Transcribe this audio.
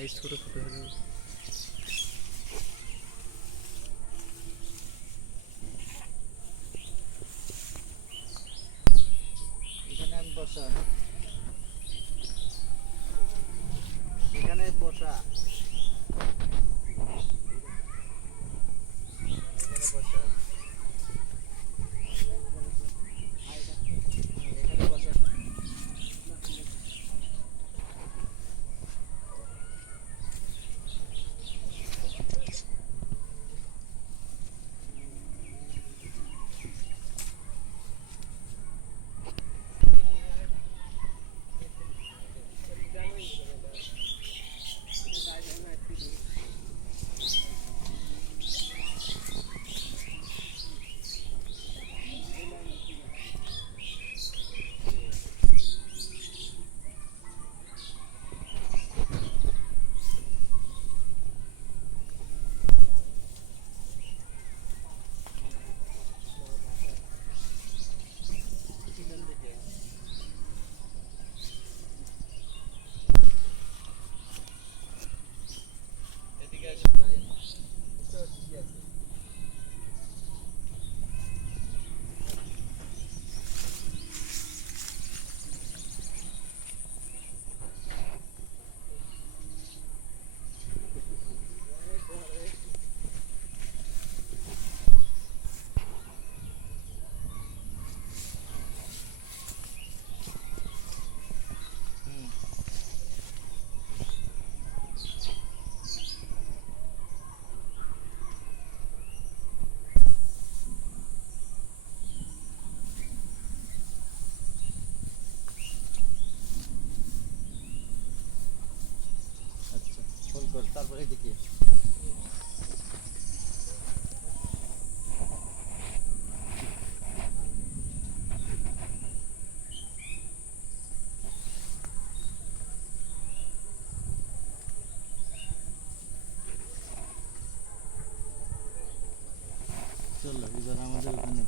É escuro, eu tô. তারপরে এদিকে চলো এবার আমাদের ওখানে